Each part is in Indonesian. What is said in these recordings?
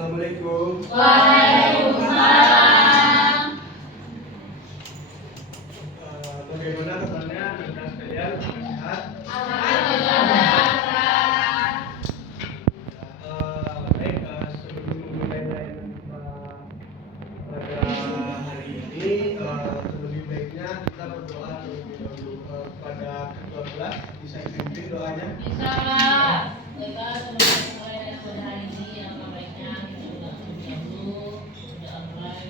Assalamualaikum. Waalaikumsalam. Bagaimana kabarnya rekan sekalian? Sehat? Alhamdulillah. Baik, sebelum memulai layanan pada hari ini, lebih baiknya kita berdoa terlebih dahulu kepada ketua kelas. Bisa dipimpin doanya? Insyaallah. Kita sebelum mulai pada hari ini yang baiknya kita udah dulu sudah mulai.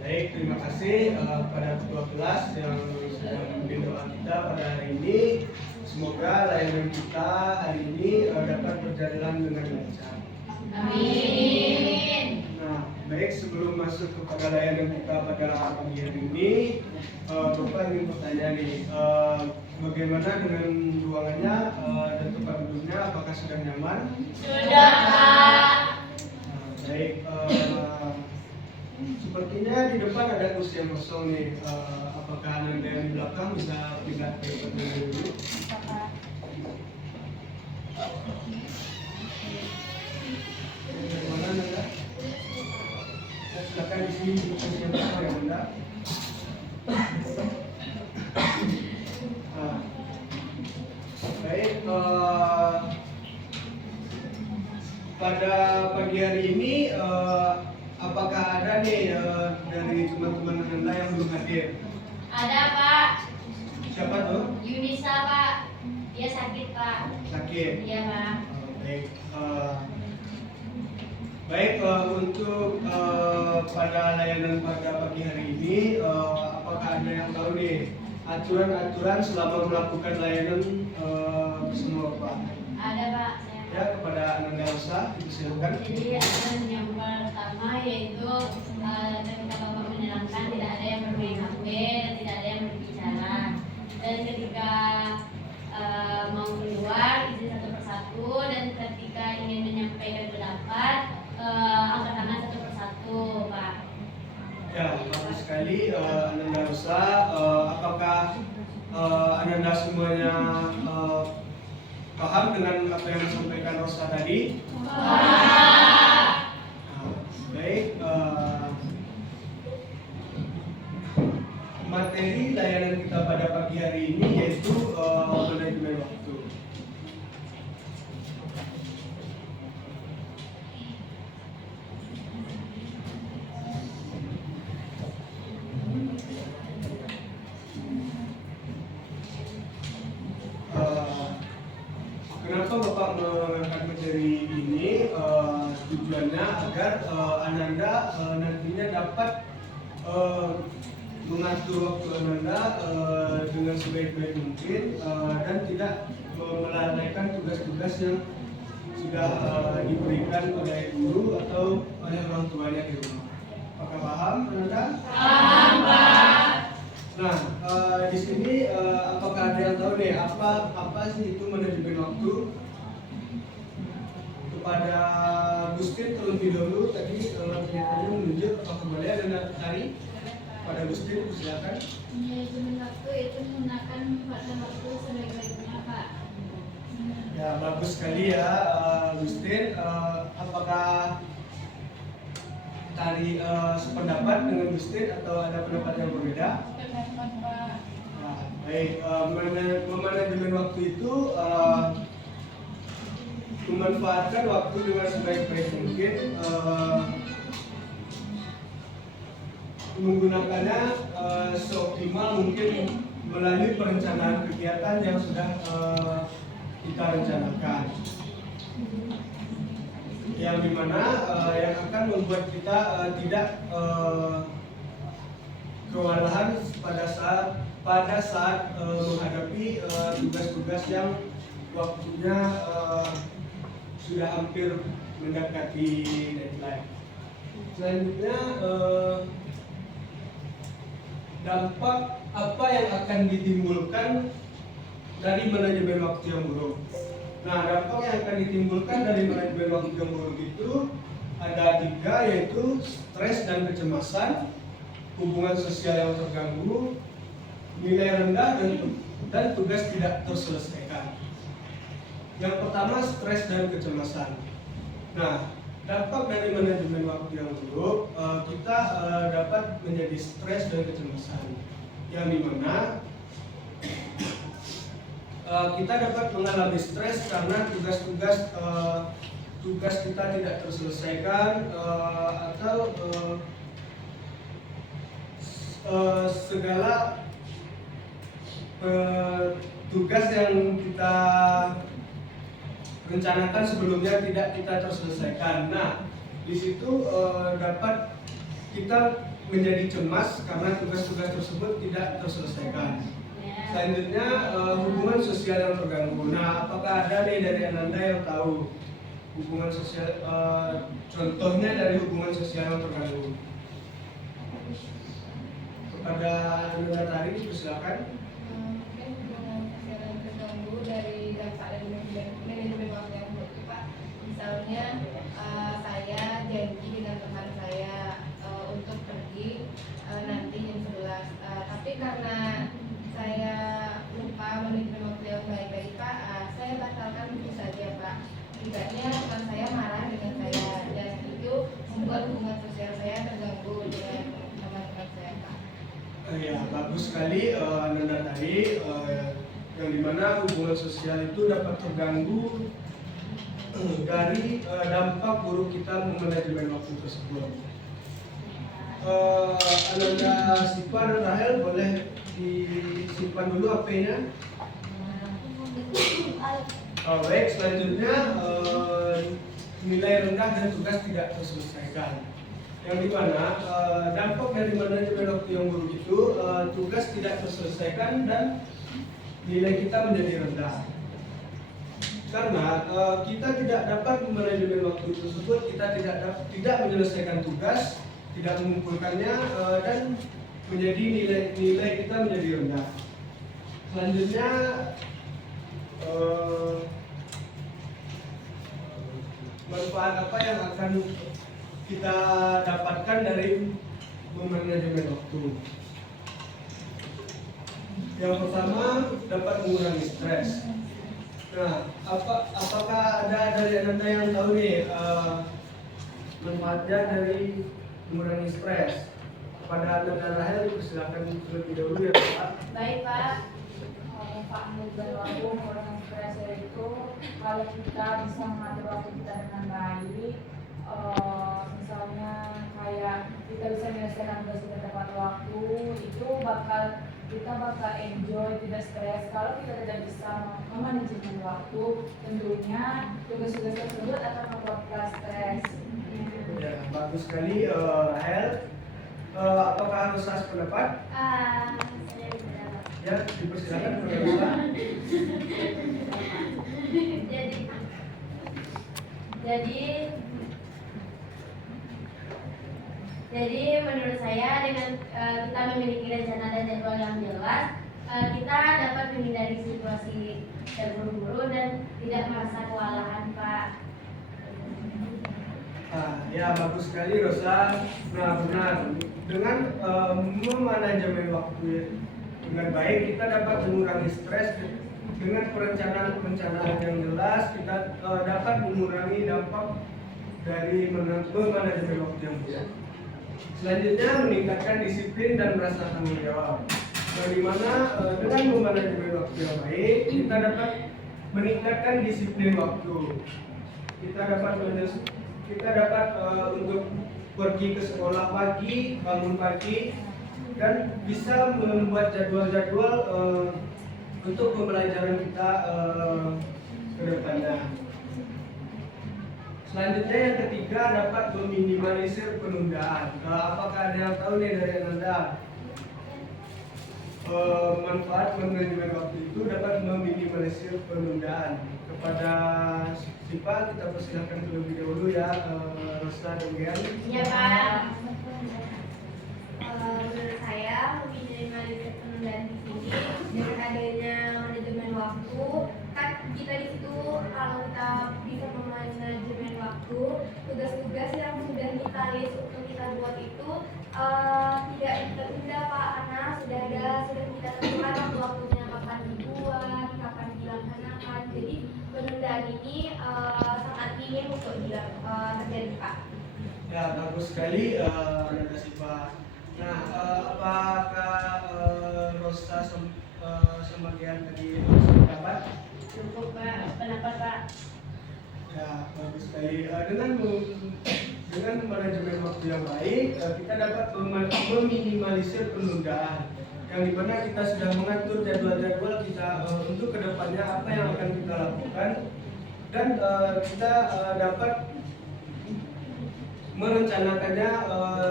Baik, terima kasih pada ketua kelas yang sudah memimpin doa kita pada hari ini. Semoga layanan kita hari ini dapat berjalan dengan lancar. Amin. Nah, baik, sebelum masuk kepada layanan kita pada pagi hari ini, Bapak ingin bertanya nih, bagaimana dengan ruangannya dan tempat duduknya, apakah sudah nyaman? Sudah, Pak. Baik, sepertinya di depan ada kursi yang kosong nih. Apakah Anda yang di belakang bisa pindah ke depan dulu? Bagaimana Anda? Silakan di sini kursi yang kosong ya Anda. Baik, pada pagi hari ini apakah ada nih dari teman-teman Anda yang belum hadir? Ada, Pak. Siapa tuh? Yunisa, Pak. Dia sakit, Pak. Sakit. Iya, Pak. Baik, baik, untuk pada layanan pada pagi hari ini, apakah ada yang tahu nih aturan-aturan selama melakukan layanan bersama Bapak? Ada, Pak. Ya, kepada Ananda Rosa, disilakan. Jadi aturan yang pertama yaitu ketika Bapak menyenangkan tidak ada yang bermain HP dan tidak ada yang berbicara. Dan ketika mau keluar izin satu persatu, dan ketika ingin menyampaikan pendapat angkat tangan satu persatu, Pak. Ya, bagus sekali Ananda Rosa. Apakah Ananda semuanya paham dengan apa yang disampaikan Rosa tadi? Baik, materi layanan kita pada pagi hari ini yaitu manajemen waktu. Kenapa Bapak mengangkat materi ini? Tujuannya agar Ananda nantinya dapat mengatur waktu Ananda dengan sebaik-baik mungkin dan tidak melalaikan tugas-tugas yang sudah diberikan oleh guru atau oleh orang tuanya di rumah. Apakah paham Ananda? Paham, Pak. Nah, di sini apakah ada yang tahu nih apa sih itu manajemen waktu? Kepada Gustin terlebih dahulu tadi kelihatannya menunjuk, apakah boleh Anda tarik? Pada Gustin, silakan. Manajemen waktu itu menggunakan pada waktu sebaik-baiknya, Pak. Ya, bagus sekali ya, Gustin. Apakah tadi sependapat dengan Gustin atau ada pendapat yang berbeda? Pendapat, Pak. Nah, baik, manajemen waktu itu memanfaatkan waktu dengan sebaik-baik mungkin, menggunakannya seoptimal mungkin melalui perencanaan kegiatan yang sudah kita rencanakan, yang dimana yang akan membuat kita tidak kewalahan pada saat menghadapi tugas-tugas yang waktunya sudah hampir mendekati deadline. Selanjutnya, dampak apa yang akan ditimbulkan dari manajemen waktu yang buruk. Nah, dampak yang akan ditimbulkan dari manajemen waktu yang buruk itu ada 3, yaitu stres dan kecemasan, hubungan sosial yang terganggu, nilai rendah, dan tugas tidak terselesaikan. Yang pertama, stres dan kecemasan. Nah, dampak dari manajemen waktu yang buruk, kita dapat menjadi stres dan kecemasan, yang dimana kita dapat mengalami stres karena tugas kita tidak terselesaikan, atau segala tugas yang kita rencanakan sebelumnya tidak kita terselesaikan. Nah, di situ dapat kita menjadi cemas karena tugas-tugas tersebut tidak terselesaikan. Selanjutnya, hubungan sosial yang terganggu. Nah, apakah ada nih dari Ananda yang tahu hubungan sosial, contohnya dari hubungan sosial yang terganggu? Kepada Ananda tadi, silakan. Mungkin hubungan sosial yang terganggu dari dampak dari manajemen waktu yang buruk itu, Pak. Misalnya saya janji dengan teman saya untuk pergi nanti jam 11, tapi karena saya lupa manajemen waktu yang baik-baik, Pak, saya batalkan begitu saja, Pak. Tidaknya teman saya marah dengan saya, dan itu membuat hubungan sosial saya terganggu dengan teman-teman saya, Pak. Ya, bagus sekali Ananda tadi, yang dimana hubungan sosial itu dapat terganggu dari dampak buruk kita memanajemen waktu tersebut. Ananda simpan, Rahel, boleh disimpan dulu HP-nya. Baik, selanjutnya nilai rendah dan tugas tidak terselesaikan. Yang dimana dampak dari manajemen waktu yang buruk itu, tugas tidak terselesaikan dan nilai kita menjadi rendah. Karena kita tidak dapat manajemen waktu tersebut, kita tidak menyelesaikan tugas, tidak mengumpulkannya, dan menjadi nilai kita menjadi rendah. Selanjutnya, manfaat apa yang akan kita dapatkan dari memanajemen waktu? Yang pertama, dapat mengurangi stres. Nah, apakah ada dari Anda yang tahu nih manfaatnya dari mengurangi stres? Kepada Anda dan Rahel, silakan terlebih dahulu ya, Pak. Baik, Pak. Pak manajemen waktu mengurangi stres itu kalau kita bisa mengatur waktu kita dengan baik, misalnya kayak kita bisa menyelesaikan tugas kita tepat waktu, itu kita bakal enjoy, tidak stres. Kalau kita tidak bisa memanajemen waktu, tentunya tugas-tugas tersebut akan membuat kita stres. Ya, bagus sekali Rahel. Apakah harus saya pendapat? Saya berpendapat. Ya, dipersilakan Rosa. Jadi menurut saya dengan kita memiliki rencana dan jadwal yang jelas, kita dapat menghindari situasi terburu-buru dan tidak merasa kewalahan, Pak. Ya, bagus sekali Rosa. Nah, benar. Dengan memanajemen waktu dengan baik, kita dapat mengurangi stres. Dengan perencanaan yang jelas, kita dapat mengurangi dampak dari memanajemen waktu yang buruk. Selanjutnya, meningkatkan disiplin dan merasa tanggung jawab. Bagaimana dengan memanajemen waktu yang baik, kita dapat meningkatkan disiplin waktu. Kita dapat untuk pergi ke sekolah pagi, bangun pagi, dan bisa membuat jadwal-jadwal untuk pembelajaran kita ke depannya. Selanjutnya, yang ketiga, dapat meminimalisir penundaan. Apakah ada yang tahu nih dari Anda? Manfaat manajemen waktu itu dapat meminimalisir penundaan. Kepada Sipa, kita persilakan terlebih dahulu ya, Rosa dan Gian. Iya, Pak. Menurut saya, meminimalisir penundaan di sini dengan adanya manajemen waktu, kan kita di situ kalau kita bisa memanajemen waktu, tugas-tugas yang sudah kita list untuk kita buat itu tidak tertunda, Pak, karena sudah kita tentukan waktunya kapan dibuat, kapan dilaksanakan. Jadi penundaan ini sangat ingin untuk terjadi Pak. Ya, bagus sekali Nanda Siva. Nah, apakah Rosa sebagian tadi pendapat? Cukup Pak, pendapat Pak. Ya, bagus sekali. Dengan manajemen waktu yang baik, kita dapat meminimalisir penundaan. Yang dimana kita sudah mengatur jadwal-jadwal kita untuk kedepannya apa yang akan kita lakukan, dan kita dapat merencanakannya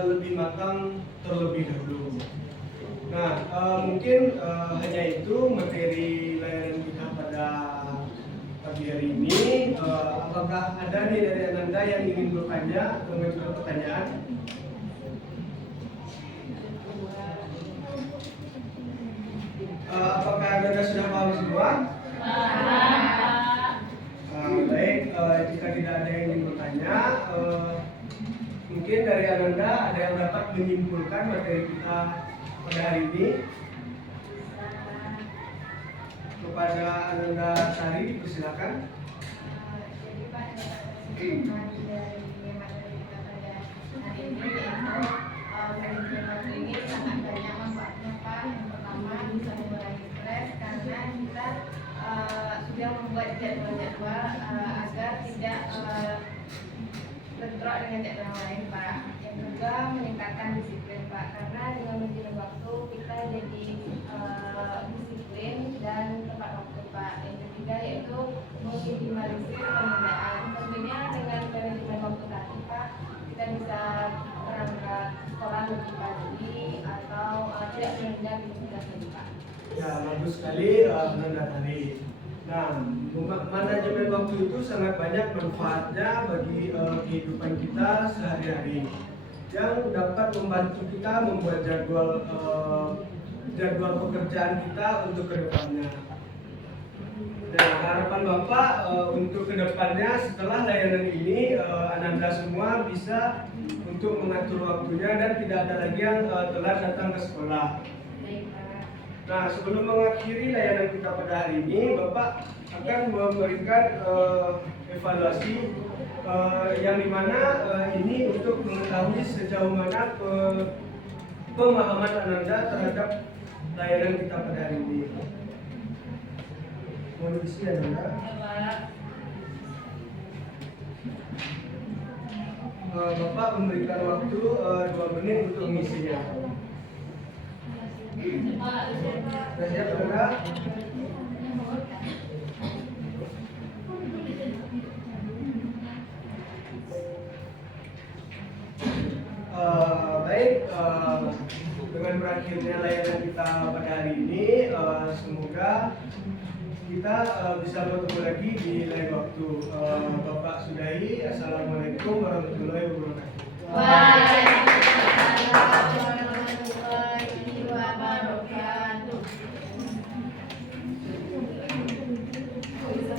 lebih matang terlebih dahulu. Nah, mungkin hanya itu materi layanan kita pada pagi hari ini. Apakah ada nih dari Anda yang ingin bertanya atau mengajukan pertanyaan? Apakah Anda sudah paham semua? Baik, jika tidak ada yang ingin bertanya, mungkin dari Anda ada yang dapat menyimpulkan materi kita pada hari ini. Kepada Anda Sari, persilakan. Jadi Pak, dapat dari materi kita pada hari ini yaitu manajemen waktu ini sangat banyak manfaatnya Pak. Yang pertama bisa mengurangi stres karena kita sudah membuat jadwal-jadwal agar tidak bentrok dengan jadwal lain Pak. Yang kedua meningkatkan disiplin Pak, karena dengan manajemen waktu kita jadi disiplin dan tepat waktu Pak. Yang ketiga yaitu meminimalisir penundaan. Tentunya dengan manajemen waktu tadi Pak, kita bisa berangkat sekolah lebih pagi atau tidak menunda aktivitas lagi Pak. Ya, bagus sekali Anda tadi. Nah, manajemen waktu itu sangat banyak manfaatnya bagi kehidupan kita sehari-hari, yang dapat membantu kita membuat jadwal pekerjaan kita untuk kedepannya. Nah, harapan Bapak untuk kedepannya setelah layanan ini, Anda semua bisa untuk mengatur waktunya dan tidak ada lagi yang telat datang ke sekolah. Baik Pak. Nah, sebelum mengakhiri layanan kita pada hari ini, Bapak akan memberikan evaluasi yang dimana ini untuk mengetahui sejauh mana pemahaman Anda terhadap layanan kita pada hari ini. Mohon isi Anda. Bapak memberikan waktu 2 menit untuk mengisinya. Sudah siap Anda? Baik, dengan berakhirnya layanan kita pada hari ini, semoga kita bisa bertemu lagi di lain waktu. Bapak sudahi. Assalamualaikum warahmatullahi wabarakatuh. Waalaikumsalam.